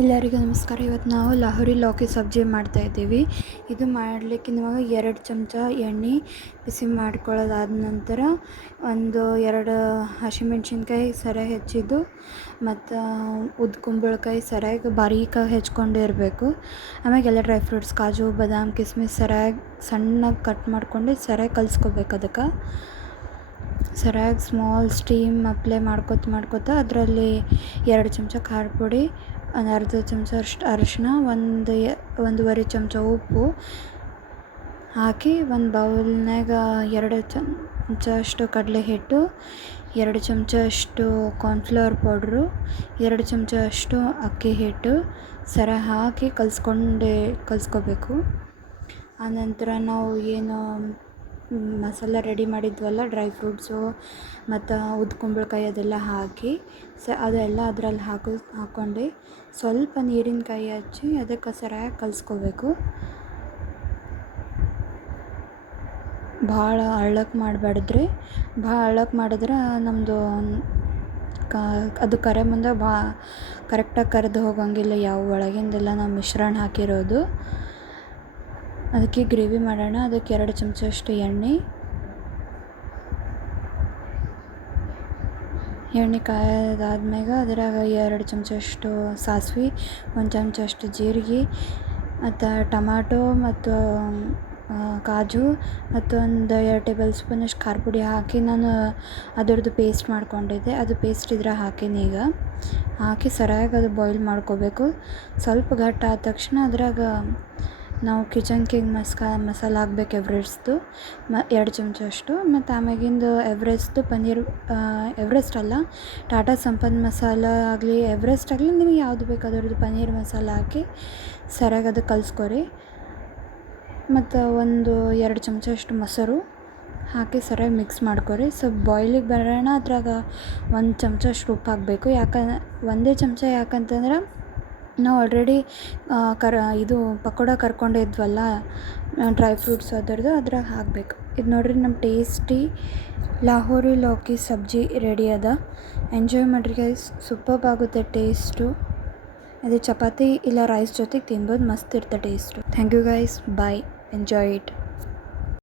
ಎಲ್ಲರಿಗೂ ನಮಸ್ಕಾರ. ಇವತ್ತು ನಾವು ಲಾಹೋರಿ ಲೌಕಿ ಸಬ್ಜಿ ಮಾಡ್ತಾಯಿದ್ದೀವಿ. ಇದು ಮಾಡಲಿಕ್ಕೆ ನಿಮಗೆ 2 ಚಮಚ ಎಣ್ಣೆ ಬಿಸಿ ಮಾಡ್ಕೊಳ್ಳೋದಾದ ನಂತರ 2 ಹಸಿಮೆಣ್ಸಿನ್ಕಾಯಿ ಸರಿಯಾಗಿ ಹೆಚ್ಚಿದ್ದು ಮತ್ತು ಉದ್ದ ಕುಂಬಳಕಾಯಿ ಸರಿಯಾಗಿ ಬಾರೀಕಾಗಿ ಹೆಚ್ಕೊಂಡಿರಬೇಕು. ಆಮೇಲೆ ಎಲ್ಲ ಡ್ರೈ ಫ್ರೂಟ್ಸ್ ಕಾಜು ಬಾದಾಮ್ ಕಿಸ್ಮಿಸ್ ಸರಿಯಾಗಿ ಸಣ್ಣಗೆ ಕಟ್ ಮಾಡ್ಕೊಂಡು ಸರಿಯಾಗಿ ಕಲಿಸ್ಕೋಬೇಕು. ಅದಕ್ಕೆ ಸರಿಯಾಗಿ ಸ್ಮಾಲ್ ಸ್ಟೀಮ್ ಅಪ್ಲೈ ಮಾಡ್ಕೊತ ಅದರಲ್ಲಿ 2 ಚಮಚ ಖಾರ ಪುಡಿ, ಅರ್ಧ ಚಮಚ ಅಷ್ಟು ಅರಿಶಿನ, 1.5 ಚಮಚ ಉಪ್ಪು ಹಾಕಿ ಒಂದು ಬೌಲ್ನಾಗ 2 ಚಮಚ ಅಷ್ಟು ಕಡಲೆ ಹಿಟ್ಟು, 2 ಚಮಚ ಅಷ್ಟು ಕಾರ್ನ್ಫ್ಲವರ್ ಪೌಡ್ರು, 2 ಚಮಚ ಅಷ್ಟು ಅಕ್ಕಿ ಹಿಟ್ಟು ಸರಿಯಾಗಿ ಹಾಕಿ ಕಲಿಸ್ಕೋಬೇಕು. ಆನಂತರ ನಾವು ಏನು ಮಸಾಲ ರೆಡಿ ಮಾಡಿದ್ವಲ್ಲ, ಡ್ರೈ ಫ್ರೂಟ್ಸು ಮತ್ತು ಉದ್ದ ಕುಂಬಳಕಾಯಿ ಅದೆಲ್ಲ ಹಾಕಿ ಅದೆಲ್ಲ ಅದರಲ್ಲಿ ಹಾಕ್ಕೊಂಡು ಸ್ವಲ್ಪ ನೀರಿನ ಕೈ ಹಚ್ಚಿ ಅದಕ್ಕೆ ಸರಿಯಾಗಿ ಕಲಿಸ್ಕೋಬೇಕು. ಭಾಳ ಹಳ್ಳಕ್ಕೆ ಮಾಡಬಾರ್ದ್ರಿ. ಭಾಳ ಹಳ್ಳಕ್ಕೆ ಮಾಡಿದ್ರೆ ನಮ್ಮದು ಅದು ಕರೆ ಮುಂದೆ ಕರೆಕ್ಟಾಗಿ ಕರೆದು ಹೋಗೋಂಗಿಲ್ಲ. ಯಾವ ಒಳಗಿಂದೆಲ್ಲ ನಾವು ಮಿಶ್ರಣ ಹಾಕಿರೋದು. ಅದಕ್ಕೆ ಗ್ರೇವಿ ಮಾಡೋಣ. ಅದಕ್ಕೆ 2 ಚಮಚ ಅಷ್ಟು ಎಣ್ಣೆ ಕಾಯೋದಾದ್ಮೇಲೆ ಅದ್ರಾಗ 2 ಚಮಚ ಅಷ್ಟು ಸಾಸಿವೆ, 1 ಚಮಚ ಅಷ್ಟು ಜೀರಿಗೆ ಮತ್ತು ಟೊಮಾಟೊ ಮತ್ತು ಕಾಜು ಮತ್ತು 2 ಟೇಬಲ್ ಸ್ಪೂನ್ ಅಷ್ಟು ಖಾರ ಪುಡಿ ಹಾಕಿ ನಾನು ಅದರದ್ದು ಪೇಸ್ಟ್ ಮಾಡ್ಕೊಂಡಿದ್ದೆ. ಅದು ಪೇಸ್ಟ್ ಇದ್ರೆ ಹಾಕಿ ಹಾಕಿ ಸರಿಯಾಗಿ ಅದು ಬಾಯ್ಲ್ ಮಾಡ್ಕೋಬೇಕು. ಸ್ವಲ್ಪ ಗಟ್ಟಿ ಆದ ತಕ್ಷಣ ಅದ್ರಾಗ ನಾವು ಕಿಚನ್ ಕಿಂಗ್ ಮಸಾಲ ಹಾಕ್ಬೇಕು. ಎವ್ರೆಸ್ಟ್ದು 2 ಚಮಚ ಅಷ್ಟು, ಮತ್ತು ಆಮ್ಯಾಗಿಂದು ಎವ್ರೆಸ್ಟ್ ಅಲ್ಲ, ಟಾಟಾ ಸಂಪನ್ ಮಸಾಲ ಆಗಲಿ ಎವ್ರೆಸ್ಟ್ ಆಗಲಿ ನಿಮಗೆ ಯಾವುದು ಬೇಕು ಅದರದ್ದು ಪನ್ನೀರ್ ಮಸಾಲ ಹಾಕಿ ಸರಿಯಾಗಿ ಅದು ಕಲಿಸ್ಕೊರಿ. ಮತ್ತು 2 ಚಮಚ ಅಷ್ಟು ಮೊಸರು ಹಾಕಿ ಸರಿಯಾಗಿ ಮಿಕ್ಸ್ ಮಾಡ್ಕೊರಿ. ಸ್ವಲ್ಪ ಬಾಯ್ಲಿಗೆ ಬರೋಣ. ಅದ್ರಾಗ 1 ಚಮಚ ಅಷ್ಟು ಉಪ್ಪು ಹಾಕಬೇಕು. ಒಂದೇ ಚಮಚ ಯಾಕಂತಂದ್ರೆ ನಾವು ಆಲ್ರೆಡಿ ಇದು ಪಕೋಡ ಕರ್ಕೊಂಡಿದ್ವಲ್ಲ ಡ್ರೈ ಫ್ರೂಟ್ಸ್ ಅದ್ರಾಗ ಹಾಕಬೇಕು. ಇದು ನೋಡಿರಿ, ನಮ್ಮ ಟೇಸ್ಟಿ ಲಾಹೋರಿ ಲೌಕಿ ಸಬ್ಜಿ ರೆಡಿ ಅದ. ಎಂಜಾಯ್ ಮಾಡಿರಿ ಗೈಸ್. ಸೂಪರ್ಬ್ ಆಗುತ್ತೆ ಟೇಸ್ಟು. ಅದು ಚಪಾತಿ ಇಲ್ಲ ರೈಸ್ ಜೊತೆಗೆ ತಿನ್ಬೋದು. ಮಸ್ತ್ ಇರುತ್ತೆ taste. Thank you guys. Bye. Enjoy it.